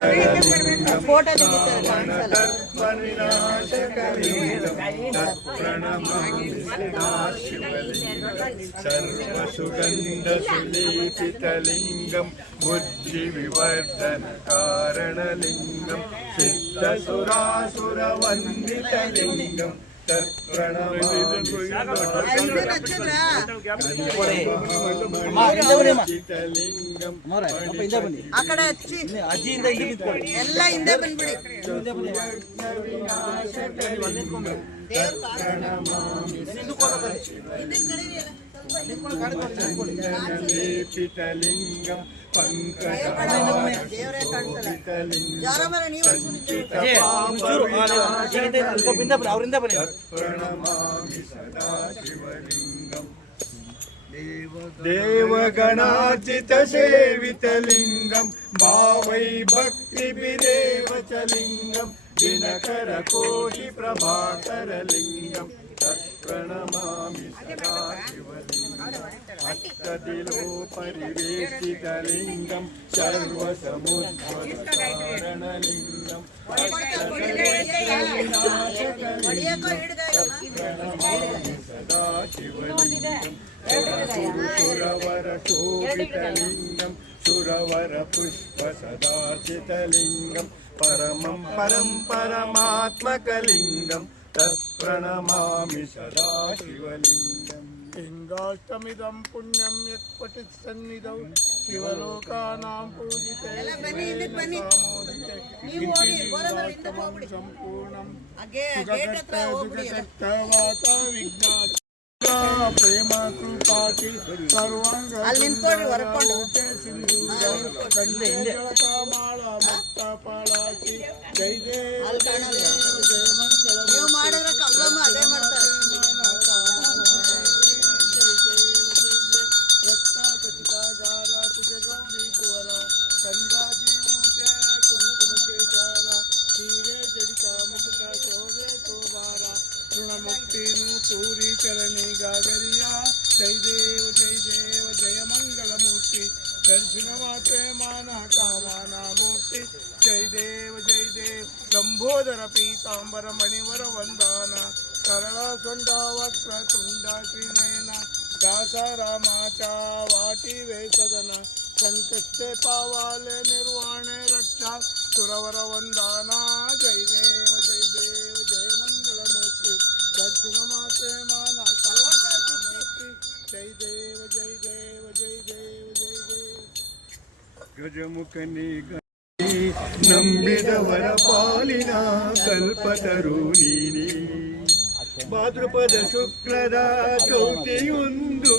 Photo सर्वसुगन्धसुलेपितलिङ्गं बुद्धिविवर्धन कारणलिङ्गं सिद्धसुरासुरवन्दितलिङ्गं ಆ ಕಡೆ ಅಜ್ಜಿಯಿಂದ ಎಲ್ಲ ಹಿಂದೆ ಬಂದ್ಬಿಡಿ. ಲೇಪಿತಲಿಂಗಂ ಪ್ರಣಮಾಮಿ ಸದಾ ಶಿವಲಿಂಗಂ ದೇವಗಣಾರ್ಚಿತ ಸೇವಿತಲಿಂಗಂ ಭಾವೈ ಭಕ್ತಿಭಿರೇವ ಚ ಲಿಂಗಂ ದಿನಕರ ಕೋಟಿ ಪ್ರಭಾಕರಲಿಂಗಂ ಪ್ರಣಮಾಮಿ ಸದಾ ಶಿವಲಿಂಗಂ ಅಷ್ಟದಿಲೋ ಪರಿವೇಶಿತಲಿಂಗಂ ಸರ್ವಸಮುದ್ಭವಕಾರಣಲಿಂಗಂ ಪ್ರಣಮಾಮಿ ಸದಾ ಶಿವಲಿಂಗಂ ಸುರವರ ಶೋಭಿತಲಿಂಗಂ ಸುರವರ ಪುಷ್ಪ ಸದಾರ್ಚಿತಲಿಂಗಂ ಪರಮಂ ಪರಂ ಪರಮಾತ್ಮಕಲಿಂಗಂ ತತ್ಪ್ರಣಮಾಮಿ ಸದಾ ಶಿವಲಿಂಗಂ ಲಿಂಗಾಷ್ಟಮಿದಂ ಪುಣ್ಯಂ ಯತ್ ಪಠಿತ್ ಸನ್ನಿಧೌ ಶಿವಲೋಕಾನಾಂ ಪೂಜಿತೆ ಸಂಪೂರ್ಣಂ ಸುಗತವಾತ ವಿಜ್ಞಾತ ಪ್ರೇಮ ಕೃಪಾತಿ ಸರ್ವಾಂಗ ಮಾಳ ಭಕ್ತ ಪಾಳಾಚಿ ಜೈ ಜಯ पूरी चरणी गागरिया जय देव जय मंगल मूर्ति दर्शन मात्रे माना कामाना मूर्ति जय देव लंबोदर पीतांबर मणिवर वंदाना सरला सुंडा वक्र तुंडा त्रिनयना दास रामाचा वाटी वेसदना संकष्टे पावाले निर्वाणे रक्षा सुरवर वंदाना जय देव जय मंगल मूर्ति दर्शन मात्रे माना कामाना मूर्ति जय देव ಗಜಮುಖನಿ ನಂಬಿದವರ ಪಾಲಿನ ಕಲ್ಪತರು ನೀನಿ ಭಾದ್ರಪದ ಶುಕ್ರದ ಚೌತಿಯೊಂದು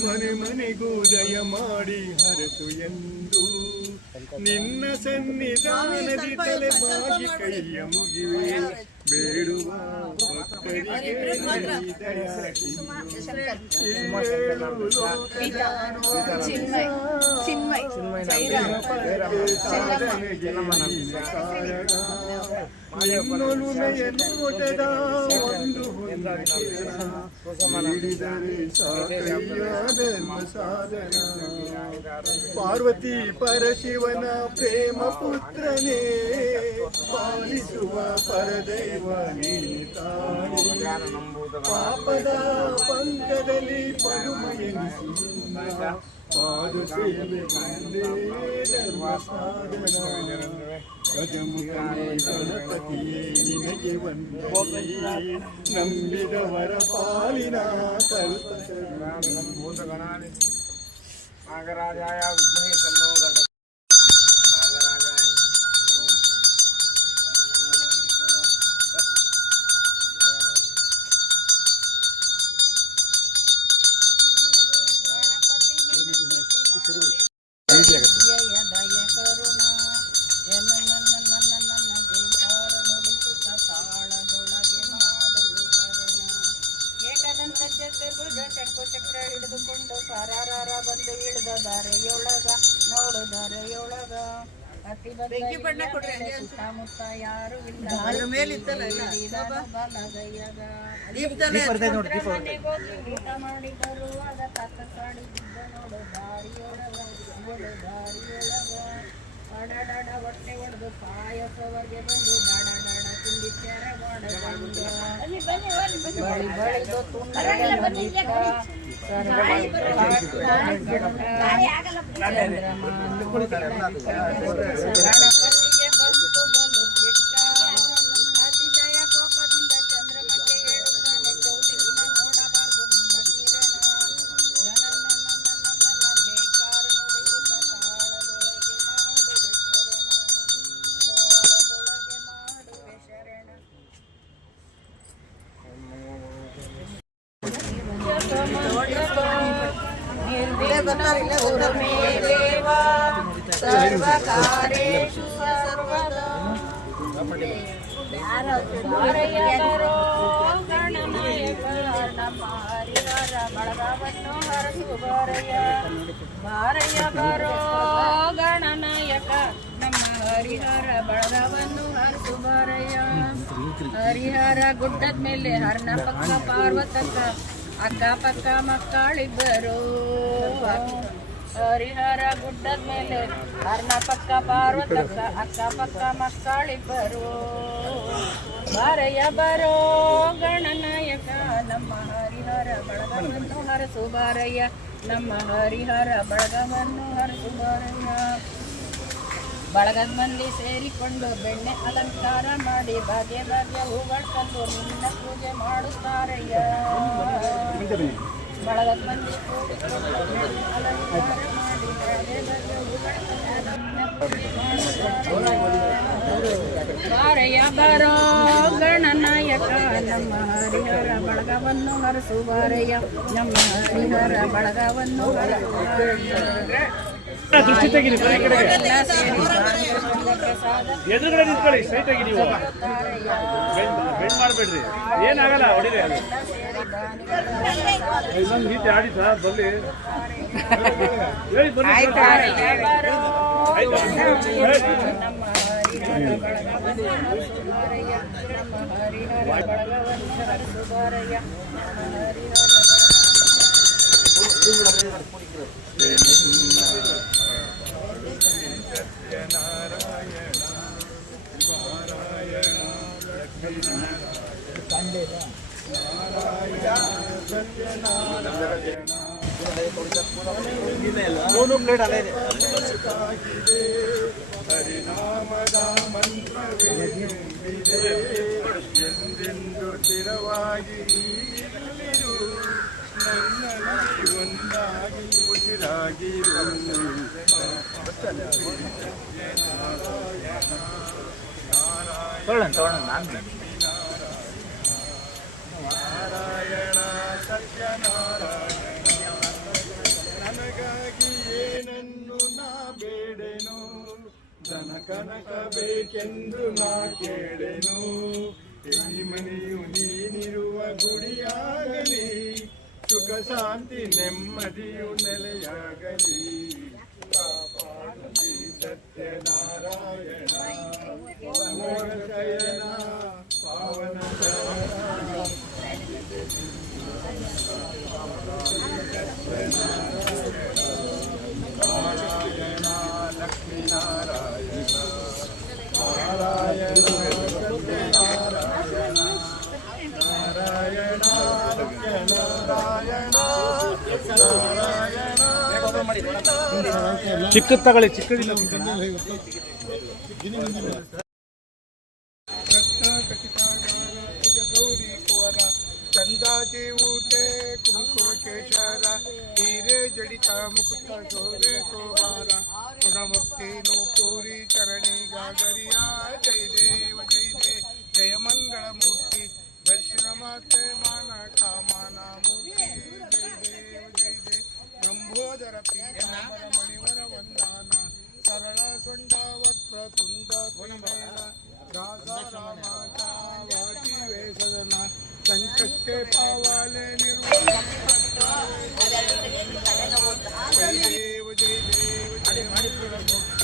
ಮನೆ ಮನೆಗೂ ದಯ ಮಾಡಿ ಹರಸು ಎಂದು ನಿನ್ನ ಸನ್ನಿಧಾನದಿ ತಲೆ ಬಾಗಿ ಕೈಯ ಮುಗಿವೆ ಬೇಡುವ ಭಕ್ತರಿಗೆ ನೋಟದ ಒಂದು ಧರ್ಮ ಸಾಧನ ಪಾರ್ವತಿ ಪರಶಿವನ ಪ್ರೇಮ ಪುತ್ರನೇ ಪಾಲಿಸುವ ಪರದೈವ ನೀತಾನೆ ಪಾಪದ ಪಂಕದಲ್ಲಿ ಪಡುಮಯನಿಸಿ ಪಾದ ಸೇವೆ ಧರ್ಮ ಸಾಧನ ಗಜಮುಖನೇ ಗಣಪತಿಯೇ ನಿನಗೆ ವಂದನೆ ನಂಬಿದವರ ಪಾಲಿನ ಕಲ್ಪತರು ನಾಗರಾಜಾಯ ವಿದ್ಮಹೇ ತನ್ನೋ ಚಕ್ರ ಹಿಡಿದುಕೊಂಡು ಸಾರಾರ ಬಂದು ಇಳಿದ ದಾರೆಯೊಳಗ ನೋಡು ದಾರೆಯೊಳಗ ಅತಿ ಸುತ್ತಮುತ್ತ ಯಾರು ಇಲ್ಲ ಊಟ ಮಾಡಿ ಬರುವಾಗ ತಾತ ಸಾಡಿ ಬಿದ್ದ ನೋಡು ದಾರಿಯೊಳಗ ಅಡಡಡ ಹೊಟ್ಟೆ ಹೊಡೆದು ಪಾಯಸವರೆಗೆ ಬಂದು ಡಾಡ ಡಾಡ ತಿಂದಿತ್ಯಾರೆ ಮಾಡಬಂದು ಬಳಿ ಬಳಿದು ತುಂಬಿಟ್ಟ ಗಣಪತಿಗೆ ಬಂತು ಬಲು ಬಿಟ್ಟ ಅತಿಶಯ ಕೋಪದಿಂದ ಚಂದ್ರಮಂತೆ ಹೇಳುತ್ತಾನೆ ಚೌಟಿಗಿನ ನೋಡಬಾರದು ನಿನ್ನ ಕಿರಣ ಜಯಕಾರ ನುಡಿಯುತ್ತ ತಾಳದೊಳಗೆ ಮಾಡುವೆ ಶರಣ ನಿರ್ವಿಘ್ನಮೇಲೇವ ಸರ್ವಕಾರ್ಯೇಷು ಸರ್ವದಾ ಭಾರಯಕರೋ ಗಣನಾಯಕ ನಮ್ಮ ಹರಿಹರ ಬಳಗವನ್ನು ಹರಸು ಭಾರಯ ಬರೋ ಗಣನಾಯಕ ನಮ್ಮ ಹರಿಹರ ಬಳಗವನ್ನು ಹರಸು ಹರಿಹರ ಗುಡ್ಡದ ಮೇಲೆ ಹರ್ನ ಪಕ್ಕ ಪಾರ್ವತಕ್ಕ ಅಕ್ಕ ಪಕ್ಕ ಮಕ್ಕಳಿಬ್ಬರು ಹರಿಹರ ಗುಡ್ಡದ ಮೇಲೆ ಹರ್ನ ಪಕ್ಕ ಪಾರ್ವತಕ್ಕ ಅಕ್ಕ ಪಕ್ಕ ಮಕ್ಕಳಿಬ್ಬರು ಬಾರಯ್ಯ ಬರೋ ಗಣನಾಯಕ ನಮ್ಮ ಹರಿಹರ ಬಳಗವನ್ನು ಹರಸು ಬಾರಯ್ಯ ನಮ್ಮ ಹರಿಹರ ಬಳಗವನ್ನು ಹರಸು ಬಾರಯ್ಯ ಬಳಗದ ಮಂದಿ ಸೇರಿಕೊಂಡು ಬೆಣ್ಣೆ ಅಲಂಕಾರ ಮಾಡಿ ಭಾಗ್ಯ ಭಾಗ್ಯ ಹೂಗಳ ತಂದು ನಿನ್ನ ಪೂಜೆ ಮಾಡುತ್ತಾರಯ್ಯ ಬಳಗದ ಮಂದಿ ಕೂಡಿಕೊಂಡು ಬೆಣ್ಣೆ ಅಲಂಕಾರ ಮಾಡಿ ಭಾಗ್ಯ ಭಾಗ್ಯ ಹೂಗಳ ತಂದು ನಿನ್ನ ಪೂಜೆ ಮಾಡುತ್ತಾರಯ್ಯ ಬಾರಯ್ಯ ಬರೋ ಗಣನಾಯಕ ನಮ್ಮ ಹರಿಹರ ಬಳಗವನ್ನು ಹರಸು ಬಾರಯ್ಯ ನಮ್ಮ ಹರಿಹರ ಬಳಗವನ್ನು ಹರಸು ದೃಷ್ಟಿ ತೆಗೀರಿ ಎದುರುಗಡೆ ನಿಂತ್ಕೊಳ್ಳಿ ಸ್ಟ್ರೈಟ್ ಆಗಿ ನೀವು ಬೆಂಡ್ ಮಾಡಬೇಡ್ರಿ ಏನಾಗಲ್ಲ ಹೊಡಿರಿ ಅದು ಇನ್ನೊಂದು ಗೀತೆ ಆಡಿ ಸರ್ ಬರ್ಲಿ ಹೇಳಿ ಬರ್ಲಿ ನಮ್ಮ ಹರಿಹರ ಬಳಗವನ್ನು ಹರಸು ಬಾರಯ್ಯ ನಮ್ಮ ಹರಿಹರ ಬಳಗವನ್ನು ಹರಸು ಬಾರಯ್ಯ ನಮ್ಮ ಹರಿಹರ ಹರಿನಾಮದ ಮಂತ್ರವೆಂದಿದೆ ಎಂದೆಂದು ಸ್ಥಿರವಾಗಿ ನೀನಿರು ನನ್ನಲ್ಲಿ ಒಂದಾಗಿ ಉಸಿರಾಗಿರು ನಾರಾಯಣ ಸತ್ಯನಾರಾಯಣ ನನಗಾಗಿ ಏನನ್ನು ನಾ ಬೇಡೆನು ಧನ ಕನಕ ಬೇಕೆಂದು ನಾ ಕೇಳೆನು ಈ ಮನೆಯು ನೀನಿರುವ ಗುಡಿಯಾಗಲಿ ಸುಖ ಶಾಂತಿ ನೆಮ್ಮದಿಯು ನೆಲೆಯಾಗಲಿ ಕಾಪಾಡಲಿ ಸತ್ಯನಾರಾಯಣ ಶಯನ ಪಾವನ ನಾರಾಯಣ ಲಕ್ಷ್ಮೀನಾರಾಯಣ ನಾರಾಯಣ ಸತ್ಯನಾರಾಯಣ ನಾರಾಯಣ ಸತ್ಯನಾರಾಯಣ ನಾರಾಯಣ ಚಿಕ್ಕದ್ ತಗೊಳ್ಳಿ ಚಿಕ್ಕದಿಲ್ಲ ಗೌರಿ ಕುವರ ಚಂದಾಜಿ ಊಟೆ ಕುಂಕುಮ ಕೇಶರ ಹೀರೆ ಜಡಿತ ಮುಕುಟ ಶೋಭೆ ಕೋವಾರ ಗುಣಮುಕ್ತಿ ನೂಪೂರಿ ಚರಣಿ ಗಾಗರಿಯ ಜಯ ದೇವ ಜಯ ಮಂಗಳ ಮೂರ್ತಿ ದರ್ಶನ ಮಾತೆ ಮಾನ ಕಾಮನ ಮೂರ್ತಿ ಜಯ ದೇವ ಬ್ರಹ್ಮೋದರ ಪೀಠಾಂಬರ ಮಣಿವರ ವಂದಾನ ಸರಳ ಸೊಂಡ ವಕ್ರ ತುಂಡ ತ್ರಿಮೇಳ ದಾಸ ರಾಮಾಚಾವತಿ ವೇಷದನ ಸಂಕಷ್ಟೆ ಪಾವಾಲೆ ನಿರ್ವಹ ಜಯ ದೇವ ಜಯ ಮಂಗಳ ಮೂರ್ತಿ